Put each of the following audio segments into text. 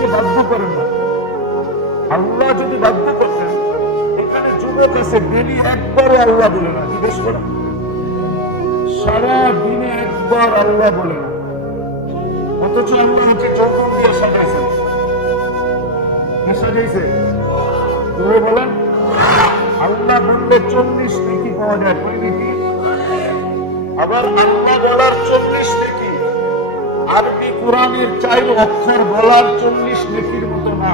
মানুষকে বাধ্য করেন না। আল্লাহ যদি বাধ্য করতেন, এখানে যুবক আছে ডেলি একবারও আল্লাহ বলে না, জিজ্ঞেস করেন, সারা দিনে একবার আল্লাহ বলে না, অথচ আল্লাহ হচ্ছে যৌবন দিয়ে সাজাইছেন। কি সাজাইছে? বলেন, আল্লাহ বললে 40 নেকি পাওয়া যায়, কই নেকি? আবার আল্লাহ বলার 40 নেকি আরবি কোরআনের 4 অক্ষর বলার 40 নেকির মতো না,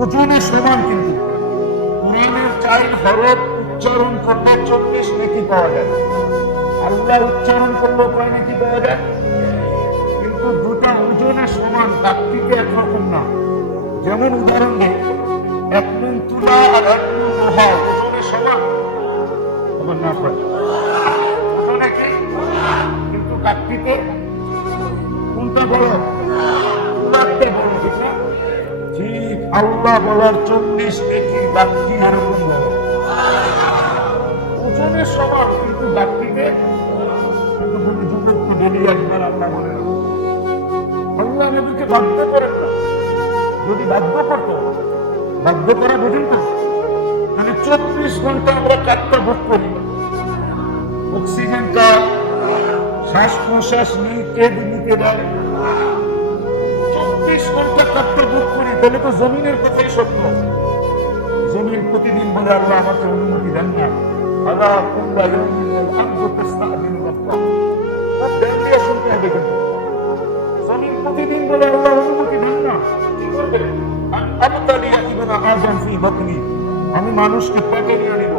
ওজনে সমান। কিন্তু কোরআনের 4 হরফ উচ্চারণ করলে 40 নেকি পাওয়া যায়, আল্লাহ উচ্চারণ করলে কয় নেকি পাওয়া যায়? কিন্তু দুটা ওজনে সমান, ব্যক্তিকে একরকম না। যেমন উদাহরণ নেই, 1 নুন তুলা আর 1 নুন লোহা ওজনে সমান, আমার না পায় ওজনে কি, কিন্তু ব্যক্তিতে কোনটা বড়? তুলারটা বড়, ঠিক না? ঠিক আল্লাহ বলার 40 নেকি ব্যক্তি এরকম বড়, ওজনে সমান, কিন্তু ব্যক্তিতে যুবককে ডেলি একবার আল্লাহ বলে না। আল্লাহ নবীকে বাধ্য করেন না, যদি বাধ্য করতো, বাধ্য করা বুঝেন না, মানে 24 ঘন্টা আমরা কাজটা ভোগ করি, অক্সিজেন কাজ, শ্বাস প্রশ্বাস নিতে দেয়, 24 ঘন্টা কাজটা ভোগ করি, তাহলে তো জমিনের কথাই সত্য। জমিন প্রতিদিন বলে আল্লাহ আমাকে অনুমতি দেন না, আল্লাহ কুল্লা ইয়াউমিন আনতা তাস্তাযিনু রাব্বাক, দেন দিয়ে শুনতে হবে। কিন্তু জমিন প্রতিদিন বলে আল্লাহ অনুমতি দেন না, কি করবে? আমি মানুষকে পেটে নিয়ে নিব।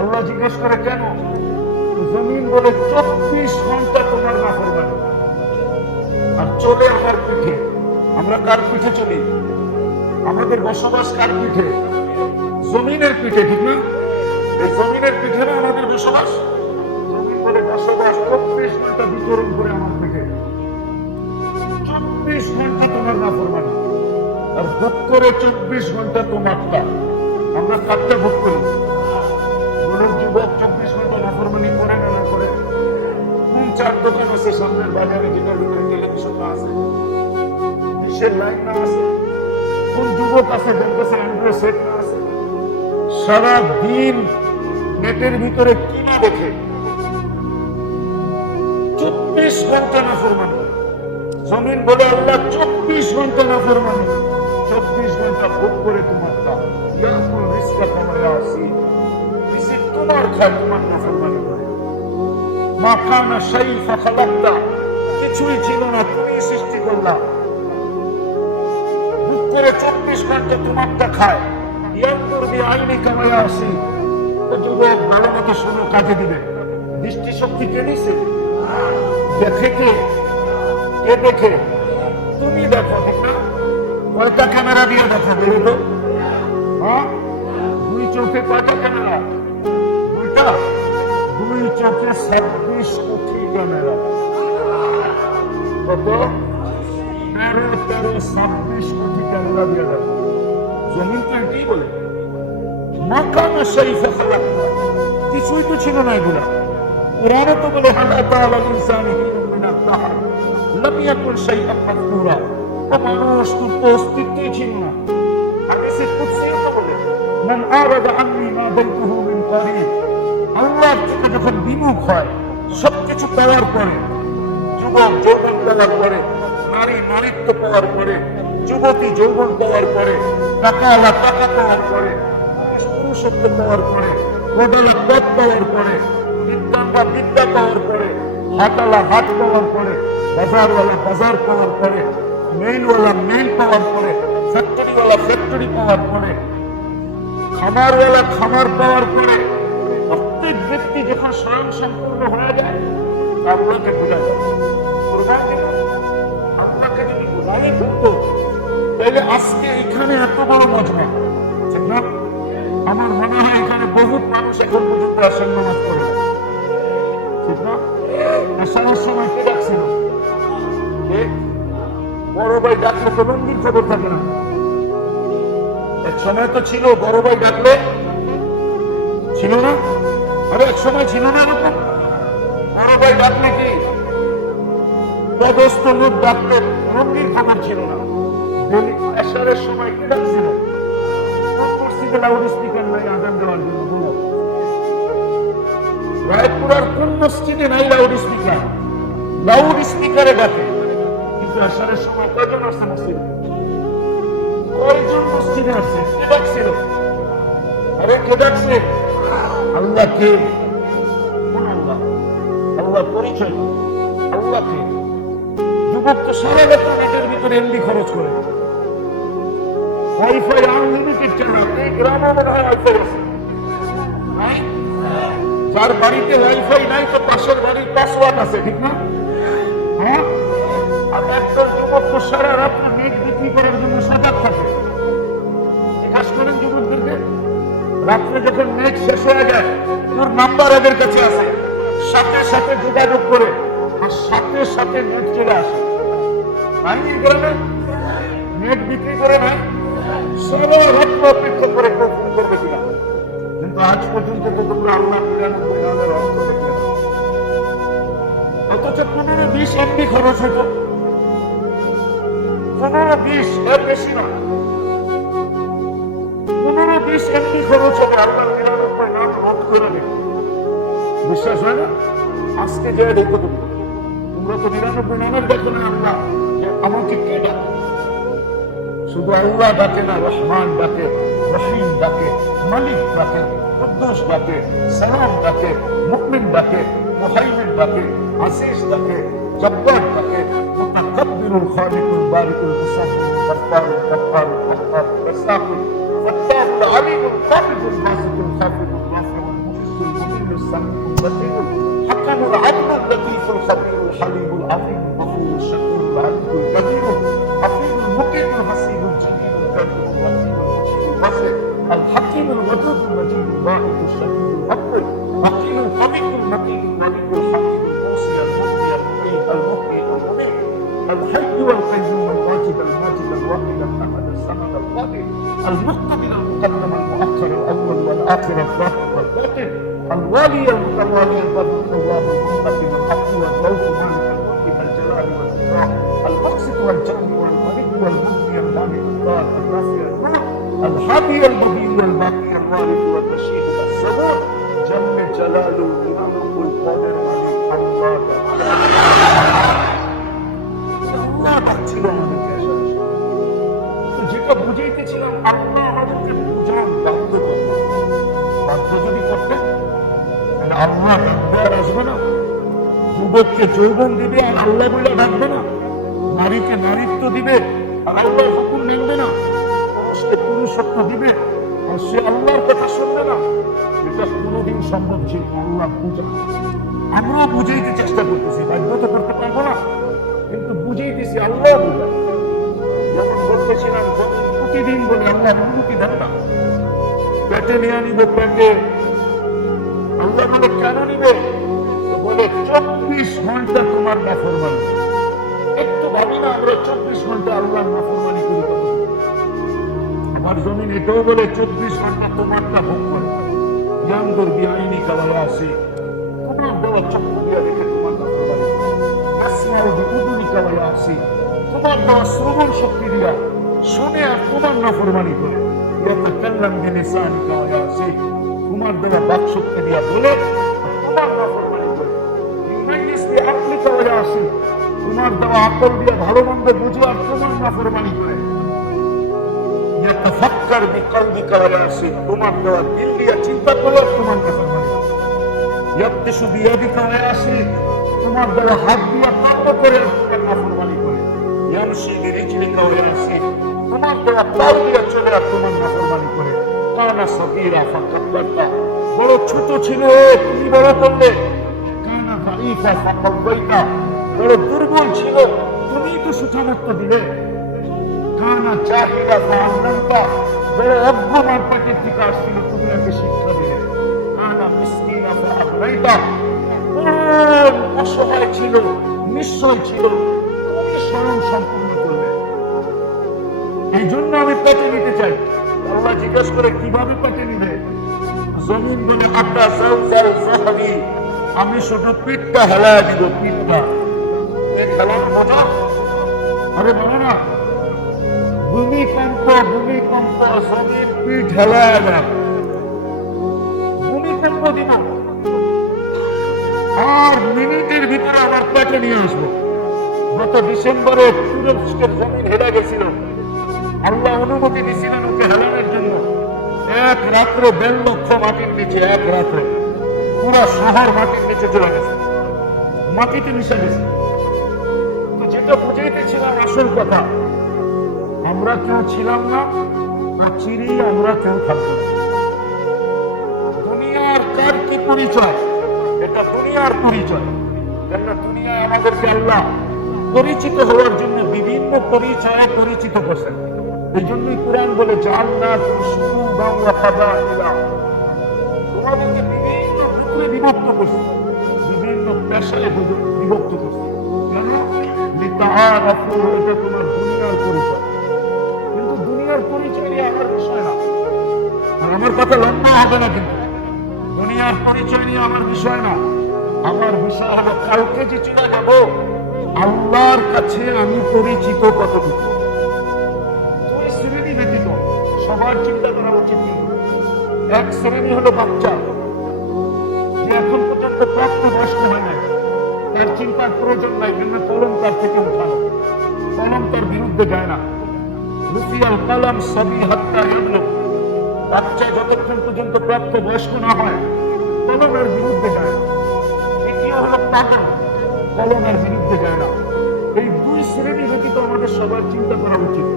আল্লাহ জিজ্ঞেস করে কেন? জমিন বলে 24 ঘন্টা তোমার নাফরমানি, আর চলে আমার পিঠে। আমরা কার পিঠে চলি? আমাদের বসবাস কার পিঠে? জমিনের পিঠে, ঠিক না? এই জমিনের পিঠে না আমাদের বসবাস। জমিন বলে বসবাস 24 ঘন্টা বিচরণ করে আমার পিঠে, 24 ঘন্টা তোমার নাফরমানি, আর ভোগ করে 24 ঘন্টা তোমারটা। আমরা কাজটা ভোগ করি। বলুন, যুবক 24 ঘন্টা নাফরমানি করে না না করে? কোন 4 দোকান আছে সামনের বাজারে যেটার ভিতরে টেলিভিশন না আছে, ডিশের লাইন না আছে? কোন যুবক আছে যার কাছে অ্যান্ড্রয়েড সেট না আছে? সারা দিন নেটের ভিতরে কি না দেখে? 24 ঘন্টা নাফরমানি। জমিন বলে আল্লাহ 24 ঘন্টা নাফরমানি, 24 ঘন্টা ভোগ করে তোমারটা। ইয়াকুল রিজকা কামা ইয়াসি, রিজিক তোমার খায়, তোমার নাফরমানি করে। মা কানা শাইফা খালাক্তা, কিছুই ছিল না, তুমি সৃষ্টি করলা। ভোগ করে 24 ঘন্টা তোমারটা খায়। ইয়াকুল বিআইনি কামা ইয়াসি, তো যুবক ভালো মতো শোনো, কাজে দিবে। দৃষ্টিশক্তি কে দিছে? দেখে কে? কে দেখে? তুমি দেখো, ঠিক না? কয়টা ক্যামেরা দিয়ে দেখো বলতো? হ্যাঁ, 2 চোখে কয়টা ক্যামেরা? 2টা। 2 চোখে 26 কোটি ক্যামেরা। কত? 26 কোটি ক্যামেরা দিয়ে দেখো। জমিন তো এটাই বলে মাকানা শাইফা খালাক্তা, কিছুই তো ছিল না এগুলা। কোরআনে তো বলে হাল আতা আলাল ইনসানি হিনুন মিনাদ দাহর লাম ইয়াকুন শাইআন মাযকুরা, মানুষ তো অস্তিত্বই ছিল না। হাদিসে কুদসি তো বলে মান আরাদা আন্নি মা বাইতুহু মিন করিব, আল্লাহ থেকে যখন বিমুখ হয়, সবকিছু পাওয়ার পরে, যুবক যৌবন পাওয়ার পরে, নারী নারীত্ব পাওয়ার পরে, যুবতী যৌবন পাওয়ার পরে, টাকাওয়ালা টাকা পাওয়ার পরে, পুরুষত্ব পাওয়ার পরে, পদালা পদ পাওয়ার পরে, বিদ্যাঙ্গা বিদ্যা পাওয়ার পরে, হাটালা হাট পাওয়ার পরে, বাজারওয়ালা বাজার পাওয়ার পরে, মেইলওয়ালা মেইল পাওয়ার পরে, ফ্যাক্টরিওয়ালা ফ্যাক্টরি পাওয়ার পরে, খামারওয়ালা খামার পাওয়ার পরে, প্রত্যেক ব্যক্তি যখন স্বয়ং সম্পূর্ণ হয়ে যায়, আল্লাহকে ভুলে যায়। আল্লাহকে যদি ভুলাই ভুলতো, তাহলে আজকে এখানে এত বড় মজমা, ঠিক না? আমার মনে হয় এখানে বহুত মানুষ এখন পর্যন্ত আসেন নামাজ পড়ে, ঠিক না? আসার সময় কে ডাকছিল? বড় ভাই ডাকলে তো লন্ডির খবর থাকে না। এক সময় তো ছিল বড় ভাই ডাকলে, ছিল না? আরে এক সময় ছিল না এরকম? বড় ভাই ডাকলে কি বেদস্ত লোক ডাকতেন, রঙিন খবর ছিল না। এশারের সময় কি ডাকছিল? মসজিদে লাউড স্পিকার নাই আজান দেওয়ার জন্য। রায়পুরার কোন মসজিদে নাই লাউড স্পিকার? লাউড স্পিকারে ডাকে। কিন্তু এশারের সময় কয়জন আসছে মসজিদে? কয়জন মসজিদে আসছে? কে ডাকছিল? আরে কে ডাকছে? আল্লাহ কে? কোন আল্লাহ? আল্লাহ পরিচয় আল্লাহ কে? যুবক তো সারা বছর নেটের ভিতরে এমবি খরচ করে, ওয়াইফাই আনলিমিটেড চালায়। এই গ্রামে মনে হয় ওয়াইফাই আছে নাই? যার বাড়িতে ওয়াইফাই নাই তো পাশের বাড়ির পাসওয়ার্ড আছে, ঠিক না? হ্যাঁ, আর একজন যুবক তো সারা রাত নেট বিক্রি করার জন্য সজাগ থাকে। কাজ করেন যুবকদেরকে, রাত্রে যখন নেট শেষ হয়ে যায় তোর নাম্বার এদের কাছে আছে, সাথে সাথে যোগাযোগ করে আর সাথে সাথে নেট চলে আসে। নাই গ্রামে নেট বিক্রি করে নাই, সারা রাত অপেক্ষা করে কেউ ফোন করবে কিনা। কিন্তু আজ পর্যন্ত তো তোমরা আল্লাহ ৯৯ অর্থ দেখলে, অথচ ১৫-২০ এমবি খরচ হতো। ১৫-২০ এর বেশি না, ১৫-২০ এমবি খরচ হবে আল্লাহ ৯৯ নাম রদ করে দেবে। বিশ্বাস হয় না? আজকে যে দেখো তোমরা তো ৯৯ নামের দেখো না আল্লাহ যে আমাকে কে ডাকে। শুধু আল্লাহ ডাকে না, রহমান ডাকে, রহিম ডাকে, মালিক ডাকে, কুদ্দুস ডাকে, সালাম ডাকে, মুমিন ডাকে, মুহাইমিন ডাকে, আসিস ডাকে, জব্বার ডাকে, মুতাকাব্বিরুল খালিকুল বারিকুল মুসাব্বিহুল গফফারুল গফফারুল গফফার রাসাকুল ফাত্তাহুল আলিমুল কাবিদুল বাসিতুল খাফিদুল রাফিউল মুহিসুল মুমিনুস সামিউল বসীরুল হাকামুল আদলুল লতীফুল খবীরুল হালিমুল আযীমুল গফুরুল শাকুরুল আলিমুল কবীরুল হাফিজুল মুকিমুল হাসিবুল জালিলুল কারীমুল ওয়াসিউল ওয়াসি الحكيم الودود المجيد الواحد الشهيد الأقوى الحكيم القوي المتين الملك الحكيم الموصي المبدي المعيد المحيي المميت الحي والقيوم الواجد الماجد الواحد الأحد الصمد القادر المقتدر المقدم المؤخر الأول والآخر الظاهر والباطن الوالي المتوالي البر التواب المنتقم الحق والروح مالك الملك الجلال والإكرام المقسط والجلد والملك والمبدي المالك الدار الرافع النور الحبي البديع الباقي الوارث والرشيد الصبور جل جلاله الملك القادر عليه الله আল্লাহ ডাকছিল আমাদেরকে। যেটা বুঝাইতেছিলাম আল্লাহ আমাদেরকে বুঝান বাধ্য করতেন। বাধ্য যদি করতেন তাহলে আল্লাহ ডাকবে আর আসবে না? যুবককে যৌবন দিবে আর আল্লাহ বলে ডাকবে না? নারীকে নারীত্ব দিবে আর আল্লাহ হুকুম নেবে না? পুরুষকে পুরুষত্ব দিবে আর সে আল্লাহর কথা শুনবে না? এটা কোনোদিন সম্ভব ছিল আল্লাহ বুঝা। আমরা বুঝাইতে চেষ্টা করতেছি, বাধ্য তো করতে পারবো না, কিন্তু বুঝাইতেছি আল্লাহ বুঝা। যেমন বলতেছিলাম প্রতিদিন বলে আল্লাহ অনুমতি দেন না, পেটে নিয়ে নিব পেটে। আল্লাহ বলে কেন নিবে? বলে ২৪ ঘন্টা তোমার নাফরমানি। একটু ভাবি না আমরা ২৪ ঘন্টা আল্লাহর নাফরমানি করি। আমার জমিন এটাও বলে ২৪ ঘন্টা তোমারটা ভোগ করে। ইয়ানদুর বিআইনি কাওয়া আসি, তোমার দেওয়া চক্ষু দিয়া দেখে তোমার নাফরমানি করে। আসমাউ বিউদুনি কাওয়া আসি, তোমার দেওয়া শ্রবণ শক্তি দিয়া শুনে আর তোমার নাফরমানি করে। ইয়াতাকাল্লাম বিলিসানি কাওয়া আসি, তোমার দেওয়া বাক শক্তি দিয়া বলে তোমার নাফরমানি করে। ইউনাইস বিআকলি কাওয়া আসি, তোমার দেওয়া আকল দিয়ে ভালো মন্দ বুঝে আর তোমার নাফরমানি করে। ইয়াতাফাক্কার বিকলবিকা ওয়া ইয়াসির, তোমার দেওয়া দিল দিয়ে চিন্তা করে তোমার নাফরমানি করে। ইয়াবতিশু বিয়াদিকা ওয়া ইয়াসির, তোমার দেওয়া হাত দিয়ে কর্ম করে তোমার নাফরমানি করে। ইয়ামশি বিরিজলিকা ওয়া ইয়াসির, তোমার দেওয়া পাও দিয়ে চলে আর তোমার নাফরমানি করে। কানা সগীরা ফাকাব্বারতা, বড় ছোট ছিল তুমি বড় করলে। কানা যায়ীফা ফাকাওয়াইতা, বড় দুর্বল ছিল তুমি তো সুঠামত্ব দিলে। কানা জাহিলা ফাআল্লামতা, বড় অজ্ঞ মারপেটের থেকে আসছিল তুমি ওকে শিক্ষা দিলে। কানা মিসকিনা ফাআগনাইতা, অসহায় ছিল নিশ্চয় ছিল তুমি স্বয়ং সম্পূর্ণ করলে। এই জন্য আমি পেটে নিতে চাই। আল্লাহ জিজ্ঞেস করে কিভাবে পেটে নিবে? জমিন বলে আটা সাউসাল সাহাবি, আমি শুধু পিঠটা হেলায় দিব, পিঠটা এই খেলার মজা। আরে বলো না, ভূমিকম্প ভূমিকম্প জমির পিঠ ঢালায় দেয়, ভূমিকম্প দিন আর মিনিটের ভিতরে আমার পেটে নিয়ে আসবো। গত ডিসেম্বরে তুরস্কের জমিন হেলে গেছিল, আল্লাহ অনুমতি দিয়েছিলেন ওকে হেলানোর জন্য। এক রাত্রে 1.5 লক্ষ মাটির নিচে, এক রাত্রে পুরা শহর মাটির নিচে চলে গেছে, মাটিতে মিশে গেছে। তো যেটা বুঝাইতেছিলাম আসল কথা, আমরা কেউ ছিলাম না আর চিরি আমরা কেউ থাকবো না। দুনিয়ার কার কি পরিচয়? এটা দুনিয়ার পরিচয়। কেননা দুনিয়ায় আমাদেরকে আল্লাহ পরিচিত হওয়ার জন্য বিভিন্ন পরিচয়ে পরিচিত করছেন। এই জন্যই কোরআন বলে তোমাদেরকে বিভিন্ন রূপে বিভক্ত করছে, বিভিন্ন পেশায় বিভক্ত করছে। কেন? এটা তোমার দুনিয়ার পরিচয়। কিন্তু দুনিয়ার পরিচয় নিয়ে আমার বিষয় না, আর আমার কথা লম্বা হবে না। কিন্তু দুনিয়ার পরিচয় নিয়ে আমার বিষয় না, আমার বিষয় হলো কালকে যে চলে যাব আল্লাহর কাছে আমি পরিচিত কতটুকু। দুই শ্রেণী ব্যতীত সবার চিন্তা করা উচিত। এক শ্রেণী হলো বাচ্চা, যে এখন পর্যন্ত প্রাপ্তবয়স্ক হয় নাই, তার চিন্তার প্রয়োজন নাই, কিন্তু কলম তার থেকে উঠানো, কলম তার বিরুদ্ধে যায় না। রুফিয়াল কলম সবই হত্যা ইয়াবলুগ, বাচ্চা যতক্ষণ পর্যন্ত প্রাপ্তবয়স্ক না হয় কলমের বিরুদ্ধে যায় না। দ্বিতীয় হলো পাগল, কলমের বিরুদ্ধে যায় না। এই দুই শ্রেণী ব্যতীত আমাদের সবার চিন্তা করা উচিত।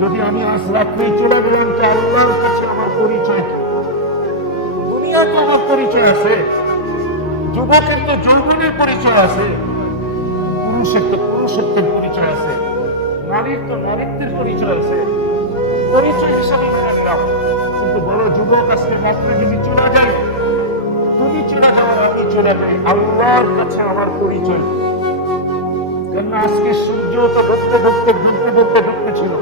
যদি আমি আজ রাত্রেই চলে গেলাম যে আল্লাহর কাছে আমার পরিচয়, দুনিয়াতে আমার পরিচয় আছে, যুবকের তো যৌবনের পরিচয় আছে, পুরুষের তো পুরুষত্বের পরিচয় আছে, নারীর তো নারীত্বের পরিচয় আছে, পরিচয় হিসাবে মেনে নিলাম। কিন্তু বড় যুবক আজকে মাত্র যদি চলে যায়, তুমি চলে যাও আমি চলে যাই, আল্লাহর কাছে আমার পরিচয়। কেননা আজকে সূর্য তো ডুবতে ডুবতে ডুবতে ডুবতে ডুবতে ছিল,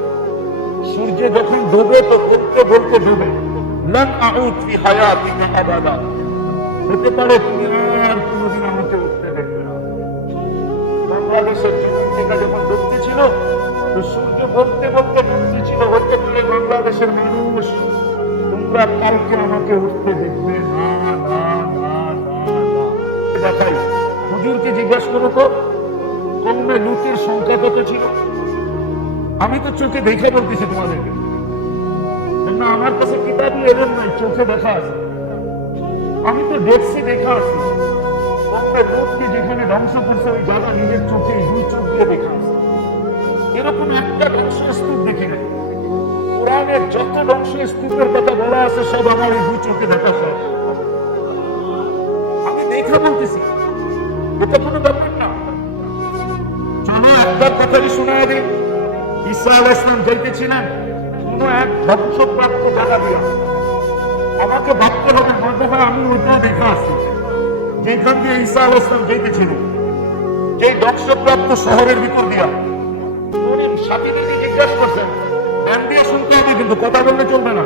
সূর্য যখন ডুবে তো ডুবতে বলতে ডুবে। লান আউদ ফি হায়াতিকা আবাদা, হতে পারে তুমি আর কোনোদিন আমাকে উঠতে দেখবে না। বাংলাদেশের জীবনটা যখন ডুবতে ছিল তো সূর্য বলতে বলতে ডুবতে ছিল, হতে পারে বাংলাদেশের মানুষ তোমরা কালকে আমাকে উঠতে দেখবে না। দেখাই হুজুরকে জিজ্ঞাসা করো তো কমে লুটের সংখ্যা কত ছিল? আমি তো চোখে দেখে বলতেছি তোমাদেরকে, না আমার কাছে কিতাবই এলেন নাই, চোখে দেখা আছে। আমি তো দেখছি, দেখা আছে কমে লুটকে যেখানে ধ্বংস করছে ওই জায়গা নিজের চোখে দুই চোখ দিয়ে দেখা আছে। এরকম একটা ধ্বংসস্তূপ দেখি নাই। কোরআনের যত ধ্বংসস্তূপের কথা বলা আছে সব আমার এই দুই চোখে দেখা শেষ। আমি দেখা বলতেছি, এটা কোনো ব্যাপার না। চলো একবার কথাটি শোনা দিই। ঈসা আলাইহিস সালাম যাইতেছিলেন কোন এক ধ্বংসপ্রাপ্ত জায়গা দিয়া। আমাকে ভাবতে হবে, মনে হয় আমি ওইটাও দেখা আসছি, যেখান দিয়ে ঈসা আলাইহিস সালাম যাইতেছিলেন, যে ধ্বংসপ্রাপ্ত শহরের ভিতর দিয়া। উনি সাথীদেরকে জিজ্ঞাসা করছেন, ধ্যান দিয়ে শুনতে হবে কিন্তু কথা বললে চলবে না।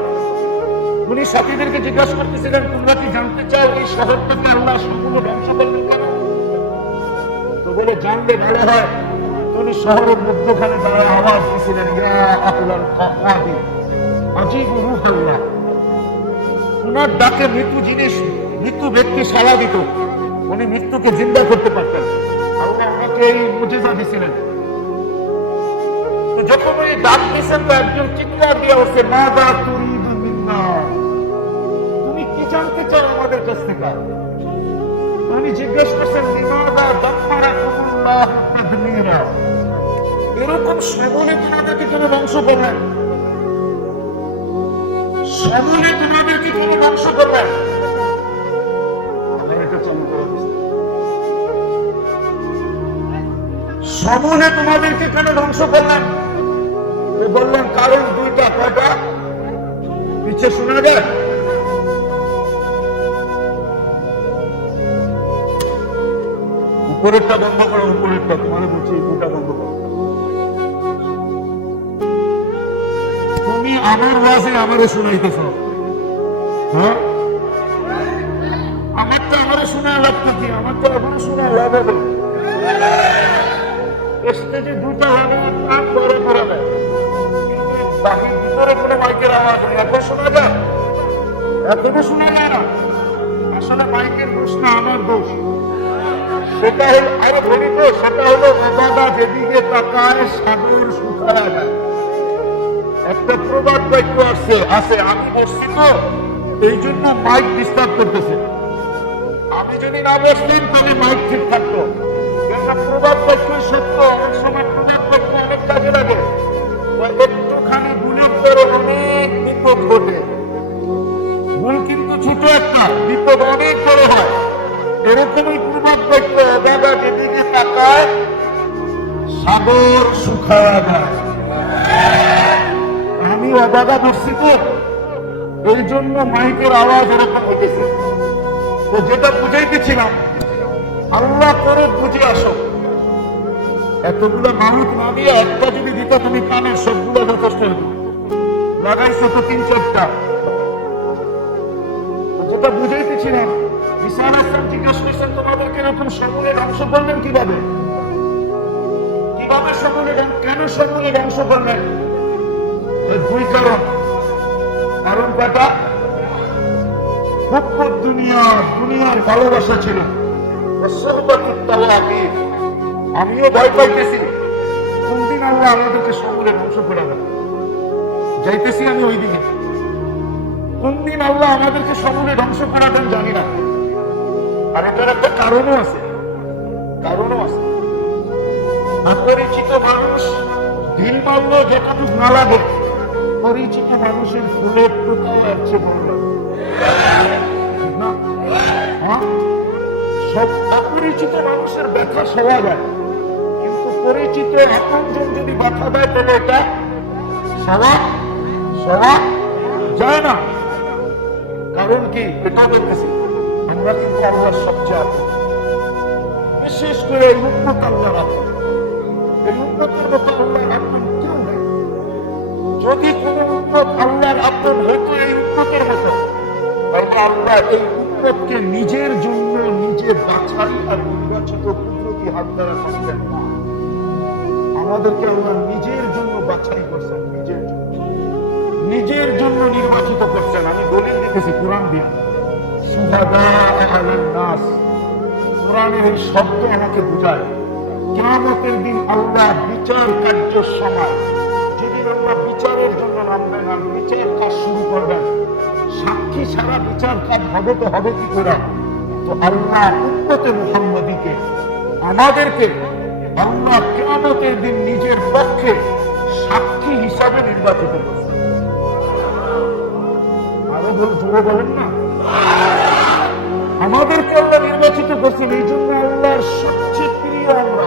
উনি সাথীদেরকে জিজ্ঞাসা করতেছিলেন, তোমরা কি জানতে চাও এই শহরটাকে আল্লাহ সম্পূর্ণ ধ্বংস করলেন কেন? তো বলে জানলে ভালো হয়। উনি শহরের মধ্যখানে দাঁড়ায় আওয়াজ দিয়েছিলেন, ইয়া আহলাল কাদি আজিবু রূহাল্লাহ। উনার ডাকে মৃত্যু জিনিস, মৃত্যু ব্যক্তি সাড়া দিত, উনি মৃত্যুকে জিন্দা করতে পারতেন। আল্লাহ ওনাকে এই মুজিজা দিয়েছিলেন। তো যখন উনি ডাক দিয়েছেন তো একজন চিৎকার দিয়ে উঠছে, মাযা তুরিদু মিন্না, তুমি কি জানতে চাও আমাদের কাছ থেকে? উনি জিজ্ঞেস করছেন, লিমাযা দাম্মারাকুমুল্লাহ তাদমীরা, এরকম সমূলে তোমাদেরকে কেন ধ্বংস করলেন? সমূলে তোমাদেরকে কেন ধ্বংস করলেন? সমূলে তোমাদেরকে কেন ধ্বংস করলেন? বললেন কারণ দুইটা। কয়টা? পিছিয়ে শোনা যায়। উপরেরটা বন্ধ করো, উপরেরটা তোমার বলছি, দুটা বন্ধ করো। তুমি আমার ওয়াজে আমারে শোনাইতেছ, হ্যাঁ? আমারটা আমারে শোনা লাগতো কি? আমার তো আমার শোনা লাভ হবে। স্টেজে দুটা হবে, কান বড় করে দেয়, বাকির ভিতরে কোনো মাইকের আওয়াজ নেই। এখন শোনা যায়? এখনো শোনা যায় না। আসলে মাইকের দোষ না, আমার দোষ। সেটা হলো আরো বলি তো, সেটা হলো বাবা যেদিকে তাকায় সাগর শুকায় যায়। একটা প্রবাদ বাক্য আছে, আমি বসছি তো এই জন্য মাইক ডিস্টার্ব করতেছে। আমি যদি না বসতাম তাহলে মাইক ঠিক থাকতো। একটা প্রবাদ বাক্য সত্য, অনেক সময় প্রবাদ বাক্য অনেক কাজে লাগে। একটুখানি ভুলের পরে অনেক বিপদ ঘটে। ভুল কিন্তু ছোট একটা, বিপদ অনেক বড় হয়। এরকমই প্রবাদ বাক্য, বাবা যেদিকে তাকায় সাগর শুকায় যায়। আমি অবাগা ধরছি তো এই জন্য মাইকের আওয়াজ এরকম হইতেছে। তো যেটা বুঝাইতেছিলাম, আল্লাহ করে বুঝে আসো। এতগুলো মাহুত না দিয়ে একটা যদি দিত তুমি কানের সবগুলো যথেষ্ট হইত। লাগাইছো তো 3-4টা। যেটা বুঝাইতেছিলাম, ঈসা আলাইহিস সালাম জিজ্ঞাসা করছেন তোমাদেরকে এরকম সমূলে ধ্বংস করলেন কিভাবে? কিভাবে সমূলে, কেন সমূলে ধ্বংস করলেন? দুই কারণ। কারণ কটা? দুনিয়ার ভালোবাসা ছিল। আমিও ভয় পাইতেছি কোন দিন আল্লাহ আমাদেরকে সমূলে ধ্বংস করে দেবে। যাইতেছি আমি ওই দিকে। কোন দিন আল্লাহ আমাদেরকে সমূলে ধ্বংস করে দেন জানি না। আর এটার একটা কারণও আছে। অপরিচিত মানুষ ঢিল মারলেও যেটুকু না লাগে, পরিচিত মানুষের ফুলের টুকাও একছে বড় লাগে না। সব অপরিচিত মানুষের ব্যথা সওয়া যায়, কিন্তু পরিচিত আপনজন যদি ব্যথা দেয় তাহলে এটা সওয়া যায় না। কারণ কি? এটা বলতেছি, আমরা কিন্তু আল্লাহর সবচেয়ে আপন। বিশেষ করে এই উন্নত আল্লাহর আপন। এই উন্নতের মতো আল্লাহর আপন কেউ নেই। যদি কোনো উন্নত আল্লাহর আপন হতো এই উন্নতের মতো, তাহলে আল্লাহ এই উন্নতকে নিজের জন্য নিজে বাছাই আর নির্বাচিত কুদরতি হাত দ্বারা করতেন না। আমাদেরকে আল্লাহ নিজের জন্য বাছাই করছেন, নিজের জন্য নির্বাচিত করছেন। আমি দলিল লিখেছি কোরআন দিয়ে। সুহাদা আলান নাস, কোরআনের এই শব্দ আমাকে বুঝায় কিয়ামতের দিন আল্লাহ বিচার কার্যের সময় যেদিন আল্লাহ বিচারের জন্য নামবেন আর বিচার কাজ শুরু করবেন, সাক্ষী ছাড়া বিচার কাজ হবে তো হবে কি করে? তো আল্লাহ উম্মতে মুহাম্মাদীকে আমাদেরকে আল্লাহ কিয়ামতের দিন নিজের পক্ষে সাক্ষী হিসাবে নির্বাচিত করছেন। আরো জোরে বলেন না, আমাদেরকে আল্লাহ নির্বাচিত করছেন। এই জন্য আল্লাহর সবচেয়ে প্রিয় আমরা।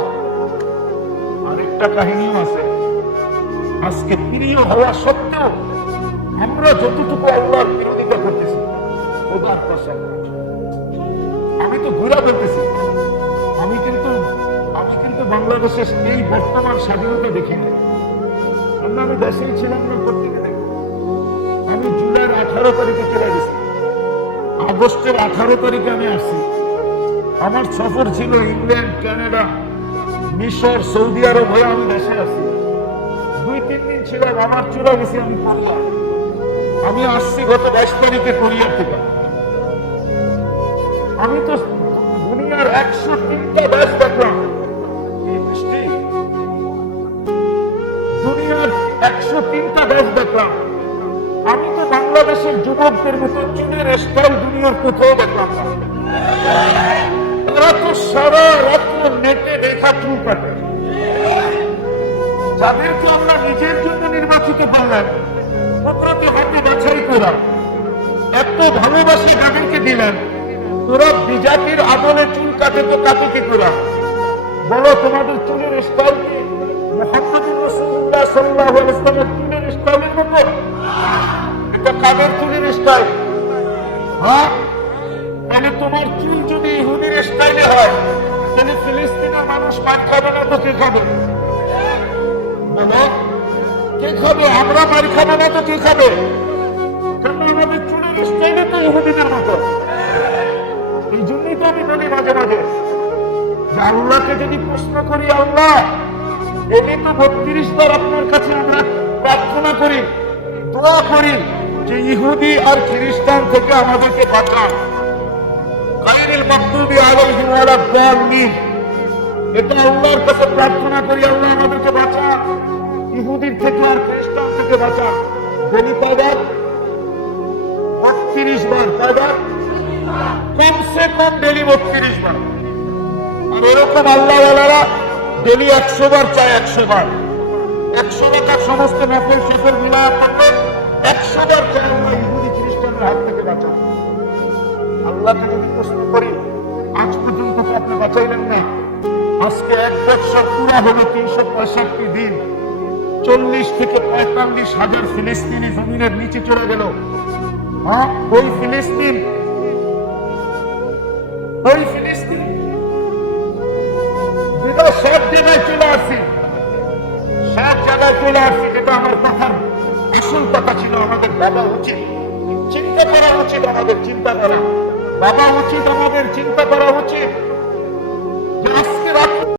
আরেকটা কাহিনীও আছে, আজকে প্রিয় হওয়া সত্ত্বেও আমরা যতটুকু আল্লাহর বিরোধিতা করতেছি, খোদার কসম আমি তো ঘুরা বলতেছি, আমি কিন্তু বাংলাদেশের এই বর্তমান স্বাধীনতা দেখিনি। আমি দেশেই ছিলাম না, পত্রিকা দেখি। আমি জুলাইয়ের 18 তারিখে চলে গেছি, আগস্টের 18 তারিখে আমি আসছি। আমার সফর ছিল ইংল্যান্ড, কানাডা, মিশর, সৌদি আরব হয়ে আমি দেশে আসছি। 2-3 দিন ছিলাম, আমার চলে গেছি আমি কোরিয়া। আমি আসছি গত 22 তারিখে কোরিয়া থেকে। আমি তো দুনিয়ার 103টা দেশ দেখলাম। দুনিয়ার 103টা দেশ দেখলাম। আমি তো বাংলাদেশের যুবকদের মতো চুলের স্টাইল দুনিয়ার কোথাও দেখলাম না। তারা তো সারা রাত্র নেটে রেখা চুল কাটে। যাদেরকে আমরা নিজের জন্য নির্বাচিত করলাম, প্রকৃতি হাতে বাছাই করা, এত ভালোবাসে যাদেরকে দিলেন, তোরা বিজাতির আদলে চুল কাটে তো কাটে কি করা? বলো তোমাদের চুলের স্টাইল কি মুহাম্মদুর রাসূলুল্লাহ সাল্লাল্লাহু আলাইহি ওয়াসাল্লামের চুলের স্টাইলের মতো? এটা কাদের চুলের স্টাইল? হ্যাঁ, তাহলে তোমার চুল যদি ইহুদির স্টাইলে হয়, তাহলে ফিলিস্তিনের মানুষ পান খাবে না তো কে খাবে? বলো কে খাবে? আমরা মার খাবো না তো কে খাবে? কারণ আমাদের চুলের স্টাইলে তো ইহুদিদের মতো। এই জন্যই তো আমি বলি মাঝে মাঝে যে আল্লাহকে যদি প্রশ্ন করি, আল্লাহ এনে তো 32 বার আপনার কাছে আমরা প্রার্থনা করি, দোয়া করি যে ইহুদি আর খ্রিস্টান থেকে আমাদেরকে বাঁচান, গায়রিল মাগদুবি আলাইহিম ওয়ালাদ-দাল্লিন, এটা আল্লাহর কাছে প্রার্থনা করি, আল্লাহ আমাদেরকে বাঁচান, ইহুদির থেকে আর খ্রিস্টান থেকে বাঁচান। বলি কয়বার? 32 বার। কয়বার? কমসে কম ডেলি 32 বার। আর এরকম আল্লাহওয়ালারা ডেলি 100 বার চায়, 100 বার, 100 টাকার সমস্ত নফল সফল মিলা করলে 100 বার চায় আল্লাহ ইহুদি খ্রিস্টানের হাত থেকে বাঁচান। আল্লাহকে যদি প্রশ্ন করি, আজ পর্যন্ত তো আপনি বাঁচাইলেন না, আজকে 1 বছর পুরা হলো, 365 দিন, 40 থেকে 45 হাজার ফিলিস্তিনি জমিনের নিচে চলে গেল। হ্যাঁ, ওই ফিলিস্তিন সব জায়গায় চলে আসছি, সব জায়গায় চলে আসছি। যেটা আমার কথার আসল কথা ছিল, আমাদের ভাবা উচিত, চিন্তা করা উচিত, আমাদের চিন্তা করা, ভাবা উচিত, আমাদের চিন্তা করা উচিত।